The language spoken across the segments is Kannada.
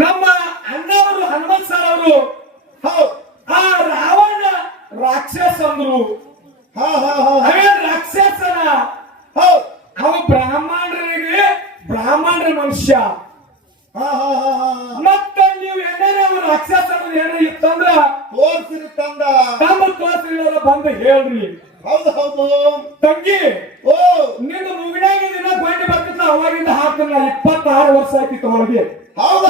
ನಮ್ಮ ಅಣ್ಣವರು ಹನುಮಂತ ಸರ್ ಅವರು ಆ ರಾವಣ ರಾಕ್ಷಸ ಅಂದ್ರು. ರಾಕ್ಷಸನ ಅವ ಬ್ರಾಹ್ಮಣರಿಗೆ ಬ್ರಾಹ್ಮಣರ ಮನುಷ್ಯ. ಮತ್ತ ನೀವು ಏನಾರ ಅವ್ರ ರಾಕ್ಷಸ ಏನಾರ ಇತ್ತಂದ್ರ ತೋರ್ಸಿರಿ ತಂದ ತಮ್ಮ ತೋರ್ಸಿಲ್ಲ ಬಂದು ಹೇಳ್ರಿ. ಹೌದು ತಂಗಿ ನಿನ್ನ ಮುಗಿನಾಗ ದಿನ ಬಂಡಿ ಬರ್ತಿದ್ದ ಅವಾಗಿಂದ ಹಾಕಲ್ಲ 26 ವರ್ಷ ಆಯ್ತಿತ್ತು ಒಳಗೆ. ಹೌದು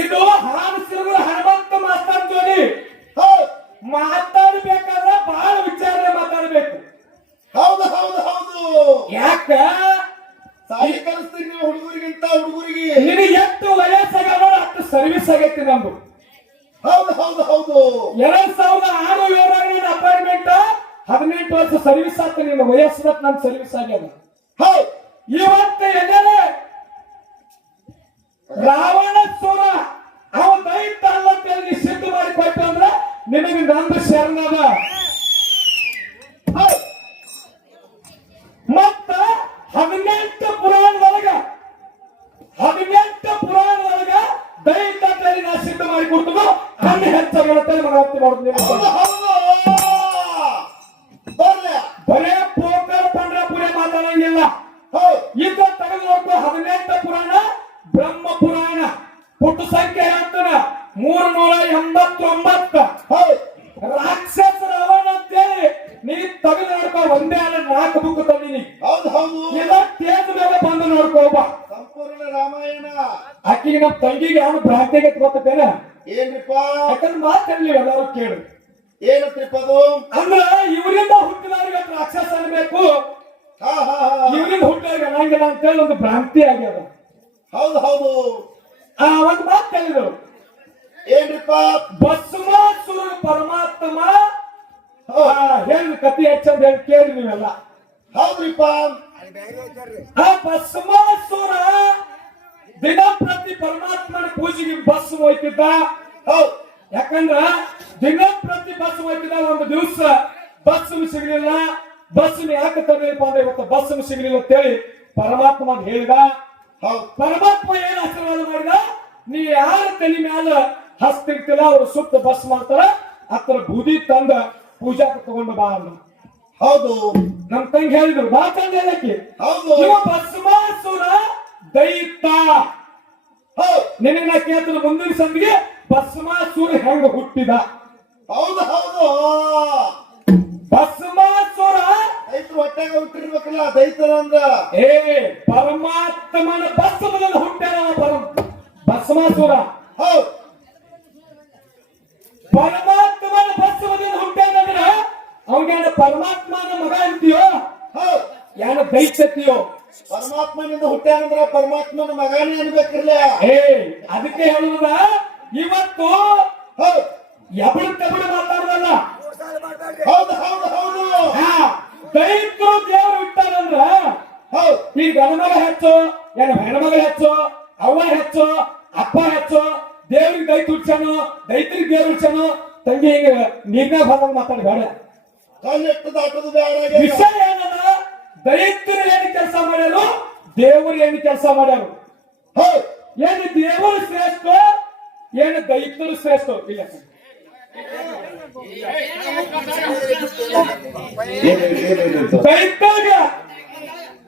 ಇದು ಹಾನಸಿರುವ ಹನುಮಂತ ಮಾಸ್ತರ್ ಜೋಡಿ ಮಾತಾಡ್ಬೇಕಾದ್ರೆ ಬಹಳ ವಿಚಾರ ಮಾತಾಡ್ಬೇಕು. ಹೌದು ಯಾಕ ಸಾಲಿ ಕಲಿಸ್ತೀರಿ ನೀವು ಹುಡುಗರಿಗಿಂತ ಹುಡುಗರಿಗೆ. ನಿನಗೆ ಎಷ್ಟು ವಯಸ್ಸಾಗ ಅಷ್ಟು ಸರ್ವಿಸ್ ಆಗೈತಿ ನಮ್ದು. ಹೌದು 2006 ಅಪಾಯಿಂಟ್ಮೆಂಟ್ 18 ವರ್ಷ ಸರ್ವಿಸ್ ಆಗ್ತ ನಿನ್ನ ವಯಸ್ಸಿನ ನನ್ ಸರ್ವಿಸ್ ಆಗ್ಯದ. ಇವತ್ತು ಎಲ್ಲೇ ರಾವಣ ಸೂರ ಅವ ದೈತ ಅಲ್ಲ ಅಂತ ಸಿದ್ಧ ಮಾಡಿ ಕೊಟ್ಟು ಅಂದ್ರ ನಿನಗೆ ನಂದು ಶರಣದ. ಮತ್ತ 18 ಪುರಾಣದೊಳಗ ದೈತ ನಾ ಸಿದ್ಧ ಮಾಡಿ ಕೊಡ್ತದ ಕಣ್ಣು ಹೆಚ್ಚಾಗಿ ಮನವರ್ತಿ ಮಾಡುದು. ಬರೇ ಪೋಕರ್ ಪಂಡ್ರಪುರ ಮಾತಾಡಂಗಿಲ್ಲ. ಈಗ ತೆಗೆದು ನೋಡ್ಕೊ 18 ಪುರಾಣ ಬ್ರಹ್ಮ ಪುರಾಣ ಪುಟ್ಟು ಸಂಖ್ಯೆ ಹೇಳ್ತಾನ 389. ರಾಕ್ಷಸ ರಾವಣ ಅಂತೇಳಿ ನೀ ತೆಗೆದು ನೋಡ್ಕೊ ಒಂದೇ ಅಲ್ಲ 4 ಬುಕ್ ತಂದಿನಿ. ಇಲ್ಲ ತೇಜ್ ಮೇಲೆ ಬಂದು ನೋಡ್ಕೋಬ ಸಂಪೂರ್ಣ ರಾಮಾಯಣ. ಆಕಿಗೆ ನಮ್ಮ ತಂಗಿಗೆ ಅವನು ಭ್ರಾಂತಿಗೆ ಗೊತ್ತೇನ ಏನ್ರಿಪ್ಪ? ಯಾಕಂದ್ರೆ ಮಾತಾಡ್ಲಿ ಎಲ್ಲರೂ ಕೇಳು. ಏನಂತ್ರಿಪ್ಪದು ಅಂದ್ರ ಇವರಿಂದ ಹುಟ್ಟಿದವ್ರಿಗೆ ರಾಕ್ಷಸ ಅನ್ಬೇಕು, ಇವರಿಂದ ಹುಟ್ಟಿದವ್ರಿಗೆ ಅನ್ನಂಗಿಲ್ಲ ಅಂತೇಳಿ ಒಂದು ಭ್ರಾಂತಿ ಆಗ್ಯದ. ಹೌದು ಒಂದು ಮಾತು ಕೇಳಿದ್ರು. ಏನ್ರಿಪ್ಪ? ಭಸ್ಮಾಸುರ ಪರಮಾತ್ಮ ಹೇಳಿ ಕತಿ ಹೆಚ್ಚಂದ ಹೇಳಿ ಕೇಳಿ ನೀವೆಲ್ಲ. ಹೌದ್ರಿಪ್ಪ. ಆ ಭಸ್ಮಾಸುರ ದಿನಪ್ರತಿ ಪರಮಾತ್ಮನ ಪೂಜೆಗೆ ಬಸ್ ಹೋಯ್ತಿದ್ದ. ಯಾಕಂದ್ರ ದಿನಪ್ರತಿ ಬಸ್ ಹೋಯ್ತಿದ್ದ. ಒಂದು ದಿವಸ ಬಸ್ ಸಿಗಲಿಲ್ಲ. ಬಸ್ ಯಾಕೆ ತರಲಿಪ್ಪ ಅಂದ್ರೆ ಇವತ್ತು ಬಸ್ ಸಿಗಲಿಲ್ಲ ಅಂತೇಳಿ ಪರಮಾತ್ಮ ಹೇಳಿದ. ಪರಮಾತ್ಮ ಏನ್ ಆಶೀರ್ವಾದ ಮಾಡಿದ, ನೀ ಯಾರ ತಲೆ ಮ್ಯಾಲ ಹಸ್ತಿರ್ತಿಲ್ಲ ಅವ್ರು ಸುತ್ತ ಬಸ್ ಮಾಡ್ತಾರ ಹತ್ರ ಬೂದಿ ತಂದ ಪೂಜಾಕ ತಗೊಂಡು ಬಾ ಅನ್ನ. ಹೌದು ನಮ್ ತಂಗಿ ಹೇಳಿದ್ರು ಬಾ ತಂದ ಹೇಳಕ್ಕೆ. ಭಸ್ಮಾಸುರ ದೈತ ನಿನಗೆ ನಾ ಕೇಳ್ತಾರೆ ಮುಂದಿನ ಸಂದಿಗೆ ಭಸ್ಮಾಸುರ ಹೆಂಗ ಹುಟ್ಟಿದ. ಹೌದು ಭಸ್ಮಾಸುರ ದೈತ್ರು ಹೊಟ್ಟೆಗ ಹುಟ್ಟಿರ್ಬೇಕಲ್ಲ. ದೈತರ ಅಂದ್ರ ಪರಮಾತ್ಮನ ಭಸ್ಮದಲ್ಲಿ ಹುಟ್ಟ್ಯಾರ ಭಸ್ಮಾಸುರ. ಪರಮಾತ್ಮನ ಭಸ್ಮದಲ್ಲಿ ಹುಟ್ಟ್ಯಾನಂದ್ರ ಅವನಿಗೆ ಪರಮಾತ್ಮನ ಮಗ ಅಂತೀಯೋ ಯಾನ ದೈತ್ಯತ್ತೀಯೋ? ಪರಮಾತ್ಮನಿಂದ ಹುಟ್ಟ್ಯಾನಂದ್ರ ಪರಮಾತ್ಮನ ಮಗನೇ ಅನ್ಬೇಕಿರ್ಲ. ಅದಕ್ಕೆ ಹೇಳುವುದ ಇವತ್ತು ಎಬಳು ತಬಳು ಮಾತಾಡುದಲ್ಲ. ದೈತ್ರು ದೇವರು ಇಟ್ಟಾರಂದ್ರ ಈ ಗಣಮಗ ಹೆಚ್ಚು ಏನ ಹೆಣ್ಮಗ ಹೆಚ್ಚು ಅವ್ವ ಹೆಚ್ಚು ಅಪ್ಪ ಹೆಚ್ಚು ದೇವ್ರಿಗೆ ದೈತ ಹುಡ್ಸಾನು ದೈತ್ರಿಗೆ ದೇವ್ರು ಹುಡ್ಸಾನು. ತಂಗಿ ಹಿಂಗ ನೀರ್ನಾಗ ಹೋದಾಗ ಮಾತಾಡ ಬೇಡ. ವಿಷಯ ಏನದ, ದೈತ್ರು ಏನು ಕೆಲಸ ಮಾಡ್ಯಾರು, ದೇವರು ಏನು ಕೆಲಸ ಮಾಡ್ಯಾರು. ಏನು ದೇವರು ಶ್ರೇಷ್ಠ ಏನು ದೈತ್ರು ಶ್ರೇಷ್ಠ ಇಲ್ಲ. ದೈತ್ಯಗ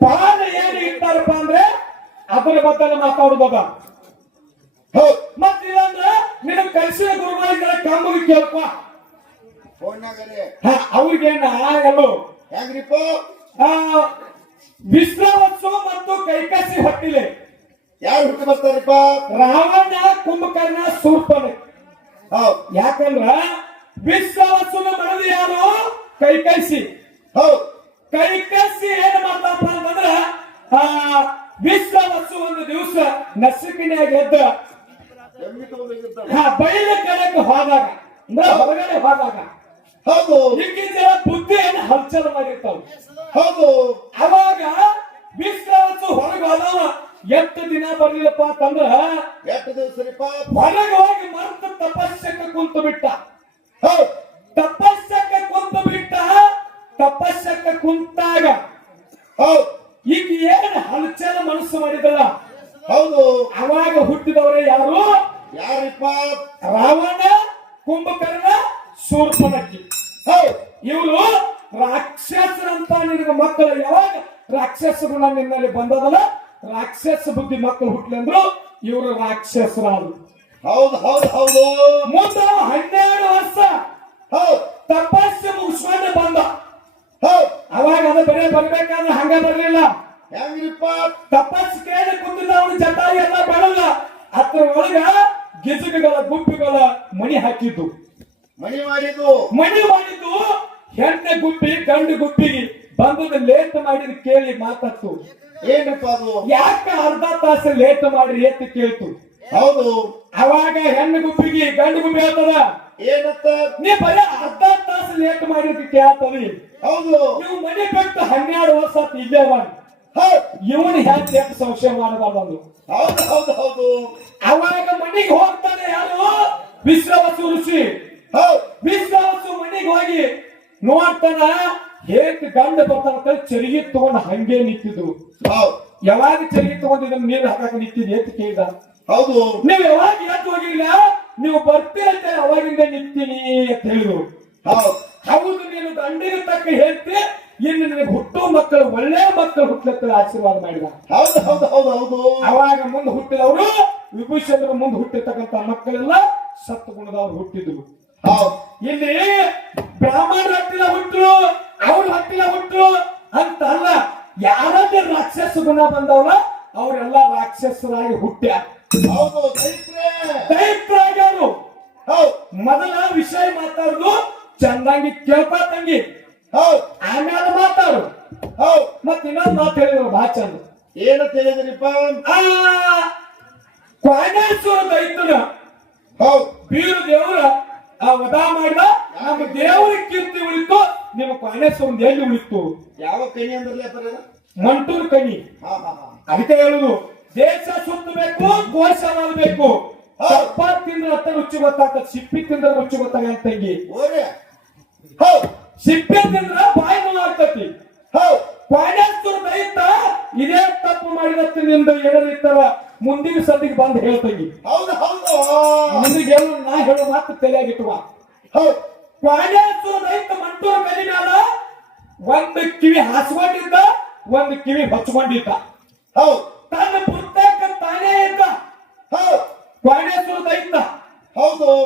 ಪಾದ ಏನು ಇರ್ತಾರಪ್ಪ ಅಂದ್ರೆ ಅದರ ಬದಲು ಮಾತಾಡುದದ. ಮತ್ತಿಲ್ಲಂದ್ರೆ ನಿನ್ನ ಕಲಿಸಿದ ಗುರುಗಳಿಗೆ ಕಮ್ಮಿಗೆ ಕೇಳಪ್ಪ. ಅವ್ರಿಗೇನ ಎಲ್ಲೋ ಹೆಂಗ್ರಿಪ್ಪ? ವಿಶ್ರಾವತ್ಸವ ಮತ್ತು ಕೈಕಸಿ ಹೊಟ್ಟಿಲೆ ಯಾರು ಹುಟ್ಟಿ ಬರ್ತಾರಪ್ಪ? ರಾವಣ ಕುಂಭಕರ್ಣ ಶೂರ್ಪಣ. ಯಾಕಂದ್ರ ವಿಶ್ರಾವತ್ಸವ ಮನದಿ ಯಾರು? ಕೈಕಸಿ. ಕೈಕಸಿ ಏನ್ ಮಾಡ್ತಾರಪ್ಪ ಅಂತಂದ್ರ ವಿಶ್ರಾವತ್ಸವ ಒಂದು ದಿವಸ ನಸಿಕಿನಾಗ ಎದ್ದ ಬಯಲು ಕಡೆಗೆ ಹೋದಾಗ ಅಂದ್ರೆ ಹೊರಗಡೆ ಹೋದಾಗ ಹಿಂಗಿನ ಬುದ್ಧಿಯನ್ನು ಹಲ್ಚಲ್ ಮಾಡಿರ್ತಾವ. ಅವಾಗ ವಿಶ್ರಾವತ್ಸವ ಹೊರಗೆ ಹೋದವ ಎಷ್ಟು ದಿನ ಬರ್ಲಿಲ್ಲಪ್ಪ ಅಂತಂದ್ರ ಹೊರಗೆ ಹೋಗಿ ಮರ್ತ ತಪಸ್ಸಕ್ಕೆ ಕುಂತು ಬಿಟ್ಟ. ತಪಸ್ಸಕ್ಕೆ ಕುಂತಾಗ ಈಗ ಏನ್ ಹಲ್ಚಲ ಮನಸ್ಸು ಮಾಡಿದಲ್ಲ ಹೌದು ಅವಾಗ ಹುಟ್ಟಿದವರೇ ಯಾರು? ಯಾರಿಪ್ಪ? ರಾವಣ, ಕುಂಭಕರ್ಣ, ಶೂರ್ಪನಖಿ. ಹೌದು ಇವರು ರಾಕ್ಷಸರಂತ ನಿನಗೆ ಮಕ್ಕಳು ಯಾವಾಗ ರಾಕ್ಷಸರು ನಿನ್ನಲ್ಲಿ ಬಂದದಲ್ಲ, ರಾಕ್ಷಸ ಬುದ್ಧಿ ಮಕ್ಕಳು ಹುಟ್ಲಂದ್ರು ಇವರು ರಾಕ್ಷಸರಾದ್ರು. ಹೌದು ಹೌದು ಹೌದು ಮುಂದೆ 12 ವರ್ಷ ಹೌದು ತಪಸ್ಸು ಮುಗಿಸ್ಕೊಂಡೆ ಬಂದ. ಹೌದು ಅವಾಗ ಅದು ಬರೀ ಬರ್ಬೇಕಾದ್ರೆ ಹಂಗ ಬರ್ಲಿಲ್ಲ. ಹೆಂಗ್ರಿಪ್ಪ? ತಪಸ್ಸು ಕೇಳಿ ಕುಂತಿದ್ದ ಅವನು ಜಟಾಯಿ ಎಲ್ಲ ಬೆಳಲ್ಲ. ಅದ್ರ ಒಳಗ ಗಿಜುಗಳ ಗುಬ್ಬಿಗಳ ಮಣಿ ಹಾಕಿದ್ದು. ಮಣಿ ಮಾಡಿದ್ದು ಹೆಣ್ಣೆ ಗುಬ್ಬಿ ಗಂಡು ಗುಬ್ಬಿಗೆ ಬಂದದ ಲೇಟ್ ಮಾಡಿದ್ ಕೇಳಿ ಮಾತಾಡ್ತು. ಏನ್ರಿಪ್ಪ ಅದು? ಯಾಕೆ ಅರ್ಧ ತಾಸು ಲೇಟ್ ಮಾಡ್ರಿ ಅಂತ ಕೇಳ್ತು. ಹೌದು ಅವಾಗ ಹೆಣ್ಣು ಗುಬ್ಬಿಗೆ ಗಂಡು ಗುಬ್ಬಿ ಹೇಳ್ತದ, ಏನಂತ? ನೀ ಬರೀ ಅರ್ಧ ತಾಸು ಲೇಟ್ ಮಾಡಿದ್ ಕೇಳ್ತದಿ. ಹೌದು ನೀವು ಮನೆ ಬಿಟ್ಟು 12 ವರ್ಷ ಆತ್ ಇಲ್ಲೇ ಬಂದ್. ಇವನು ಹೆಂಗ್ ಎಷ್ಟು ಸಂಶಯ ಮಾಡಬಾರ್ದು. ಹೌದು ಹೌದು ಹೌದು ಅವಾಗ ಮನೆಗೆ ಹೋಗ್ತಾನೆ ಯಾರು? ವಿಶ್ರವಸು ಋಷಿ. ವಿಶ್ರವಸು ಮನೆಗೆ ಹೋಗಿ ನೋಡ್ತಾನ, ಹೇಗ್ ಗಂಡ ಬರ್ತಾನ ಚರಿಗೆ ತಗೊಂಡು ಹಂಗೆ ನಿಂತಿದ್ರು. ಹೌದು ಯಾವಾಗ ಚರಿಗೆ ತಗೊಂಡಿದ್ ನೀರು ಹಾಕಕ್ ನಿಂತಿದ್ ಅಂತ ಕೇಳಿದ. ಹೌದು ನೀವು ಯಾವಾಗ ಎದ್ದು ಹೋಗಿಲ್ಲ, ನೀವು ಬರ್ತೀರಂತ ಅವಾಗಿಂದ ನಿಂತೀನಿ ಅಂತ ಹೇಳಿದ್ರು. ಹೌದು ನೀನು ಗಂಡಿಗೆ ತಕ್ಕ ಹೇಳ್ತಿ, ಇನ್ನು ನಿನಗೆ ಹುಟ್ಟೋ ಮಕ್ಕಳು ಒಳ್ಳೆ ಮಕ್ಕಳು ಹುಟ್ಟಲತ್ತ ಆಶೀರ್ವಾದ ಮಾಡಿದ. ಹೌದು ಹೌದು ಹೌದು ಹೌದು ಅವಾಗ ಮುಂದೆ ಹುಟ್ಟಿದವರು ವಿಭೂಷಣರು ಮುಂದೆ ಹುಟ್ಟಿರ್ತಕ್ಕಂಥ ಮಕ್ಕಳೆಲ್ಲ ಸತ್ತು ಗುಣದವ್ರು ಹುಟ್ಟಿದ್ರು. ಇಲ್ಲಿ ಬ್ರಾಹ್ಮಣರ ಹಟ್ಟಿನ ಹುಟ್ಟರು, ಅವ್ರ ಹಟ್ಟಿನ ಹುಟ್ಟರು ಅಂತ ಅಲ್ಲ, ಯಾರಾದ್ರೂ ರಾಕ್ಷಸ ಗುಣ ಬಂದವ್ರ ಅವರೆಲ್ಲ ರಾಕ್ಷಸರಾಗಿ ಹುಟ್ಟ್ಯಾರ. ಹೌದು ದೈತ್ಯರಾಗ್ಯಾರು. ಮೊದಲ ವಿಷಯ ಮಾತಾಡುದು ಚಂದಂಗಿ ಕೇಳ್ಕೊ ತಂಗಿ, ಆಮೇಲೆ ಮಾತಾಡು. ಮತ್ ಇನ್ನೊಂದು ಮಾತು ಹೇಳಿದ್ರು ಬಹಳ ಚಂದ. ಏನು ತಿಳಿದ್ರಿಪ್ಪ? ಕ್ವಾನೇಶ್ವರ ದೈತ್ಯನ ಬೀರು ದೇವರ ವಧ ಮಾಡಿದ, ನಮ್ಮ ದೇವರ ಕೀರ್ತಿ ಉಳಿತು, ನಿಮ್ಮ ಕ್ವಾನೇಶ್ವರ ಎಲ್ಲಿ ಉಳಿತು? ಯಾವ ಕಣಿ ಅಂದ್ರೆ ಮಂಟೂರ್ ಕಣಿ. ಅದಕ್ಕೆ ಹೇಳುದು, ದೇಶ ಸುತ್ತಬೇಕು, ಕೋಶ ಮಾಡಬೇಕು. ತಪ್ಪ ತಿಂದ್ರೆ ಅತ್ತ ರುಚಿ ಗೊತ್ತಾಗ್ತದೆ, ಸಿಪ್ಪಿ ತಿಂದ್ರೆ ರುಚಿ ಗೊತ್ತಾಗ ತಂಗಿ. ಸಿಪ್ಪೆ ತಿಂದ್ರ ಬಾಯಿ ನೋವಾಗ್ತತಿ. ಕ್ವಾನೇಶ್ವರ ದೈತ ಇದೇ ತಪ್ಪು ಮಾಡಿದತ್ತು ನಿಂದು ಏನಿರ್ತಾರ ಮುಂದಿನ ಸದ್ದಿಗೆ ಬಂದು ಹೇಳ್ತಂಗಿ. ಹೌದು ಹೌದು ನಿಮಗೆ ನಾ ಹೇಳೋ ಮಾತು ತಲೆಯಾಗಿಟ್ಟುವ. ಕ್ವಾನೇಶ್ವರ ದೈತ ಮಂಟೂರ ಕಲಿ ಮ್ಯಾಲ ಒಂದು ಕಿವಿ ಹಾಸ್ಕೊಂಡಿದ್ದ, ಒಂದು ಕಿವಿ ಹಚ್ಕೊಂಡಿದ್ದ. ತನ್ನ ಪುಸ್ತಕ ತಾನೇ ಇದ್ದ ಕ್ವಾನೇಶ್ವರ ದೈತ.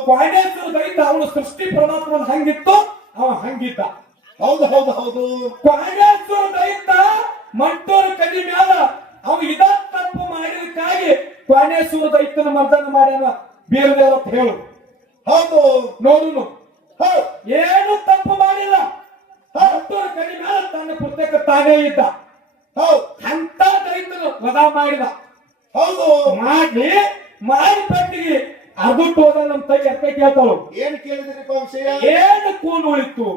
ಕ್ವಾನೇಶ್ವರ ದೈತ ಅವನು ಸೃಷ್ಟಿ ಪರಮಾತ್ಮನ ಹಂಗಿತ್ತು, ಅವ ಹಂಗಿದ್ದ. ಹೌದು ಹೌದು ಹೌದು ಕ್ವಾನೇಶ್ವರ ದೈತ ಮಂಟೂರ ಕಲಿ ಮ್ಯಾಲ ಅವ ಇದ ತಪ್ಪು ಮಾಡಿದಕ್ಕಾಗಿ ಕ್ವಾನೇಶ್ವರ ದೈತನ ಮರ್ದನ ಮಾಡ್ಯಾನ ಬೀರದೇವ ಅಂತ ಹೇಳು. ಹೌದು ನೋಡುನು, ಏನು ತಪ್ಪು ಮಾಡಿಲ್ಲ. ಮಂಟೂರ ಕಲಿ ಮ್ಯಾಲ ತನ್ನ ಪುಸ್ತಕ ತಾನೇ ಇದ್ದ. ಅಂತ ದೈತನು ವಧ ಮಾಡಿದ. ಹೌದು ಮಾಡಿ ಪಟ್ಟಿಗೆ ಅದುಟ್ಟು ಹೋದ ನಮ್ಮ ತೈ ಅರ್ಥ ಕೇಳ್ತಾಳು. ಏನ್ ಕೇಳಿದ್ರಿಪ್ಪ ವಿಷಯ? ಏನು ಕೂನ್ ಉಳಿತು?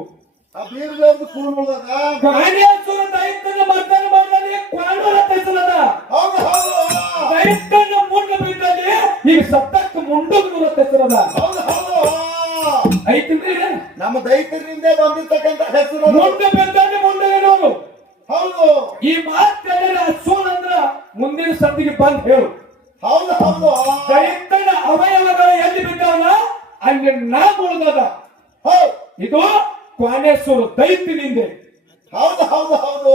ಆ ಬೀರದೇವ್ರದ್ದು ಕೂನ್ ಉಳ್ದದ. ಕ್ವಾನೇಶ್ವರ ದೈತನ ಮರ್ದನ ಮಾಡಿದಲ್ಲಿ ಕ್ವಾಣೂರ ತೈಸಲದ. ಹೌದು ಹೌದು ದೈತನ ಮುಂಡು ಬಿದ್ದಲ್ಲಿ ಈಗ ಸತ್ತಕ್ಕೆ ಮುಂಡುಗ್ನೂರ ತೈಸಲದ. ಹೌದು ಹೌದು ಐತಿಲ್ರಿ, ನಮ್ಮ ದೈತರಿಂದ ಬಂದಿರ್ತಕ್ಕಂಥ ಹೆಸರು ಮುಂಡು ಬಿದ್ದಲ್ಲಿ ಮುಂಡುಗಿನವರು. ಹೌದು ಈ ಮಾತು ಸೂನ್ ಅಂದ್ರ ಮುಂದಿನ ಸದ್ದಿಗೆ ಬಂದ್ ಹೇಳು. ಹೌದು ಹೌದು ದೈತನ ಅವಯವಗಳು ಎಲ್ಲಿ ಬಿದ್ದಾವಲ್ಲ ಅಲ್ಲಿ ನಾಮ ಉಳಿದದ. ಇದು ಕ್ವಾನೇಶ್ವರ ದೈತ್ಯನಿಂದ. ಹೌದು ಹೌದು ಹೌದು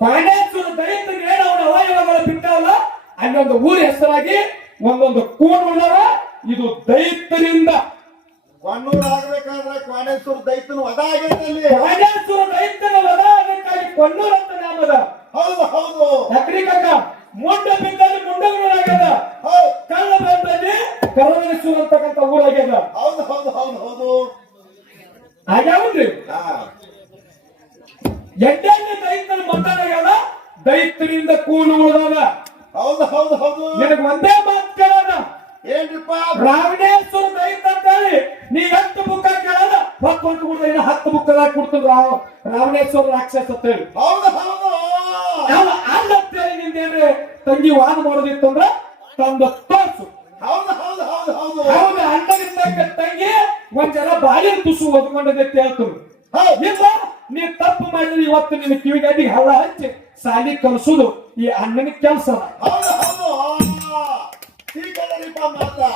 ಕ್ವಾನೇಶ್ವರ ದೈತ್ಯಗೆ ಏನು ಅವನ ಅವಯವಗಳು ಬಿದ್ದಾವಲ್ಲ ಅಲ್ಲೊಂದು ಊರ ಹೆಸರಾಗಿ ಒಂದೊಂದು ಕೂನ್ ಉಳ್ಳವ. ಇದು ದೈತ್ಯನಿಂದ. ಕೊಣ್ಣೂರು ಆಗ್ಬೇಕಾದ್ರೆ ಕ್ವಾನೇಶ್ವರ ದೈತನ ವಧ ಆಗೈತೆ ಅಲ್ಲಿ. ಕ್ವಾನೇಶ್ವರ ದೈತ್ಯನ ವಧ ಅದಕ್ಕಾಗಿ ಕೊಣ್ಣೂರು ಅಂತ ನಾಮದ. ಹೌದು ಹೌದು ನಕರಿ ಕಕ್ಕ ಮುಂಡ ಬಿದ್ದಲ್ಲಿ ಮುಂಡೂರಾಗ್ಯದ, ಕಳ್ಳ ಬಂದಲ್ಲಿ ಕರವೇಶ್ವರ ಅಂತಕ್ಕಂಥ ಊರಾಗ್ಯದ. ಹೌದು ಹೌದು ಹೌದು ಹೌದು ಆಗ್ಯಾವನ್ರಿ. ಎಡ್ಡನೇ ದೈತ್ಯನ ಮಕ್ಕಳಾಗ್ಯಾವ, ದೈತ್ಯರಿಂದ ಕೂನು ಉಳಿದದ. ಹೌದು ಹೌದು ಹೌದು ನಿನಗೆ ಒಂದೇ ಮಾತು ಕೇಳೋಣ, ಏನ್ರಿಪ್ಪ? ರಾವಣೇಶ್ವರ ದೈತ ಅಂತ ಹೇಳಿ ನೀ 10 ಬುಕ್ಕ ಕೇಳೋದ, 10 ಕೂಡ 10 ಬುಕ್ಕದಾಗ ಕೊಡ್ತದ ರಾವಣೇಶ್ವರ ರಾಕ್ಷಸ ಅಂತ ಹೇಳಿ. ಹೌದು ಹೌದು ಅಲ್ಲತ್ತೇಳಿ ನಿಂದೇನು ತಂಗಿ ವಾದ ಮಾಡೋದಿತ್ತಂದ್ರ ತಂದ ತೋರ್ಸು. ಹೌದು ಹೌದು ಹೌದು ಹೌದು ಹೌದು ಅಂಡಗಿದ್ದ ತಂಗಿ ಒಂದ್ ಜನ ಬಾಯಿ ತುಸು ಓದ್ಕೊಂಡದೆ ಹೇಳ್ತೀನಿ. ಇಲ್ಲ ನೀ ತಪ್ಪು ಮಾಡಿದ್ರೆ ಇವತ್ತು ನಿನ್ನ ಕಿವಿಗಡ್ಡಿಗೆ ಹಳ್ಳ ಹಚ್ಚಿ ಸಾಲಿ ಕಲಿಸುದು ಈ ಅಣ್ಣನ ಕೆಲಸ. ಹೌದು ಹೌದು ನೋಡಿಪ್ಪ ಮಾತಾ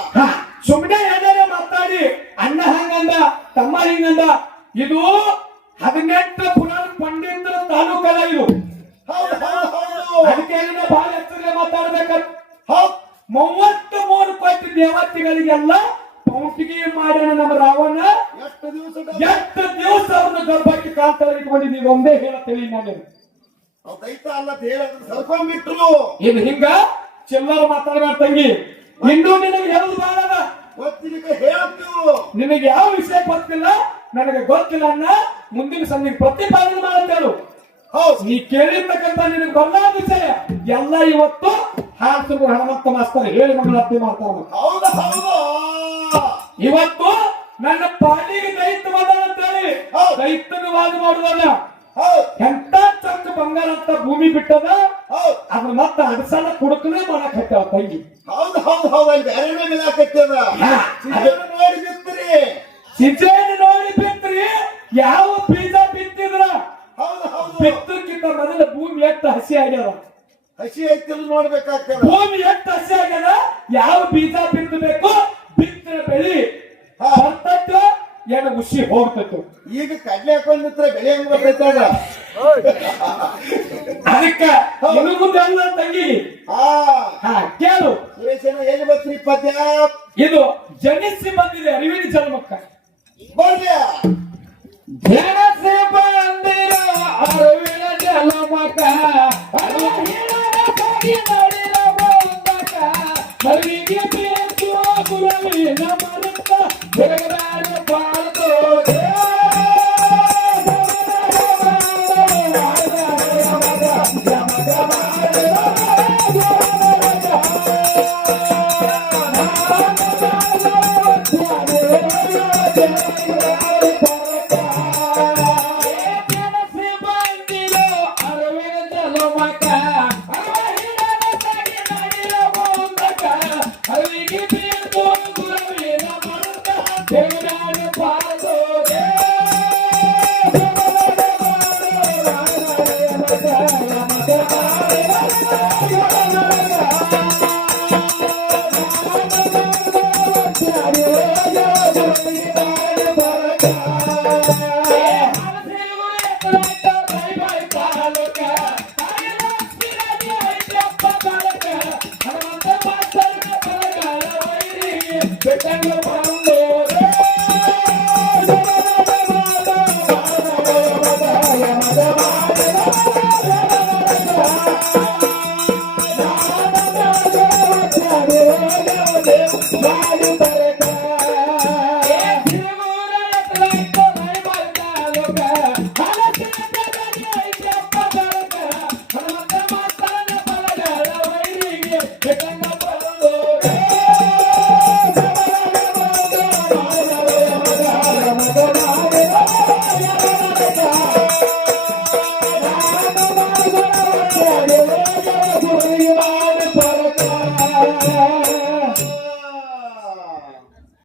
ಸುಮ್ಮನೆ ಏನಾರ ಮಾತಾಡಿ ಅಣ್ಣ ಹಂಗಂದ ತಮ್ಮ ಹಿಂಗಂದ. ಇದು 18 ಪುರಾಣ ಪಂಡಿತರ ತಾಲೂಕಲ್ಲ ಇದು. ಹೌದು ಹೌದು ಹೌದು ಅದಕ್ಕೆ ಏನಿದೆ ಬಹಳ ಎಚ್ಚರಿಕೆ ಮಾತಾಡ್ಬೇಕಂತ. ಹೌದು 33 ಕೋಟಿ ದೇವತೆಗಳಿಗೆಲ್ಲ ಪೌಟಿಗೆ ಮಾಡ್ಯಾನ ನಮ್ಮ ರಾವಣ. ಎಷ್ಟು ದಿವಸ ಎಷ್ಟು ದಿವಸ ಅವ್ರನ್ನ ಗರ್ಭಕ್ಕೆ ಕಾಲ್ತಲ್ಲಿ ಇಟ್ಕೊಂಡಿದ್ದೀವಿ ಒಂದೇ ಹೇಳತ್ತೇಳಿ ನಾನು. ದೈತ ಅಲ್ಲ ಹೇಳಿದ್ರು ಸರ್ಕೊಂಡ್ಬಿಟ್ರು. ಇದು ಹಿಂಗ ಚಿಲ್ಲರ ಮಾತಾಡ್ಬೇಡ ತಂಗಿ. ಇನ್ನೂ ನಿನಗೆ ಹೇಳುದು ಬಾಳದ. ಗೊತ್ತಿಲಿಕ್ಕೆ ಹೇಳ್ತೀವಿ. ನಿನಗೆ ಯಾವ ವಿಷಯ ಗೊತ್ತಿಲ್ಲ ನನಗೆ ಗೊತ್ತಿಲ್ಲ ಅಣ್ಣ. ಮುಂದಿನ ಸಂದಿಗೆ ಪ್ರತಿಪಾದನೆ ಮಾಡುತ್ತೇಳು. ಹೌದು ನೀ ಕೇಳಿರ್ತಕ್ಕಂಥ ನಿನಗೆ ಬರಲಾದ ವಿಷಯ ಎಲ್ಲ ಇವತ್ತು ಹಾಸನ ಹನುಮಂತ ಮಾಸ್ತರ್ ಹೇಳಿ ಮಂಗಳಾರತಿ ಮಾಡ್ತಾರ. ಹೌದು ಹೌದು ಇವತ್ತು ನನ್ನ ಪಾಲಿಗೆ ದೈತ್ಯ ಬಂದ ಅಂತೇಳಿ ದೈತ್ಯನ ವಾದ ಮಾಡುದಲ್ಲ. ಹೌದು ಎಂತ ಚಂದ ಬಂಗಾರ ಅಂತ ಭೂಮಿ ಬಿಟ್ಟದ ಹೌದು ಅದ್ರ ಮತ್ತ ಅಡಸಲ ಕುಡುಕನೇ ಮಾಡಕ್ ಹತ್ತಾವ ತಂಗಿ. ಹೌದು ಹೌದು ಹೌದು ಅಲ್ಲಿ ಬೇರೆ ಬೆಳಕತ್ತದ ನೋಡಿ ಬಿತ್ರಿ. ಸಿಂಚೇನ ನೋಡಿ ಬಿತ್ರಿ. ಯಾವ ಬೀಜ ಬಿತ್ತಿದ್ರ ಹೌದು ಹೌದು ಬಿತ್ತಕ್ಕಿಂತ ಮೊದಲ ಭೂಮಿ ಎಷ್ಟು ಹಸಿ ಆಗ್ಯದ. ಹಸಿ ಐತಿಲ್ ನೋಡ್ಬೇಕಾಗ್ತದ. ಭೂಮಿ ಎಷ್ಟು ಹಸಿ ಆಗ್ಯದ. ಯಾವ ಬೀಜ ಬಿತ್ತಬೇಕು ಬಿತ್ತಿನ ಬೆಳಿ ಬರ್ತೈತೋ ಏನು ಉಸಿ ಹೋಗ್ತೈತು. ಈಗ ಕಡ್ಲೆ ಹಾಕೊಂಡಿದ್ರೆ ಬೆಳೆ ಹೆಂಗ್ ಬರ್ತೈತಾಗ. ಅದಕ್ಕ ಇನ್ನು ಮುಂದೆ ಅಲ್ಲ ತಂಗಿ. ಕೇಳು ಸುರೇಶನ ಹೇಗೆ ಬರ್ತೀರಿ ಪದ್ಯ. ಇದು ಜನಿಸಿ ಬಂದಿದೆ ಅರಿವಿನ ಜನ್ಮಕ್ಕ. ಬರ್ಲಿ ಜನಿಸಿ ಬಂದಿರೋ ಅರಿವಿನ ಜನ್ಮಕ್ಕ ಅರಿವಿಗೆ ಬೇಕು ಗುರುವಿನ ಮರುತ್ತ ಜಗದಾಡ ಬಾಳ್ದು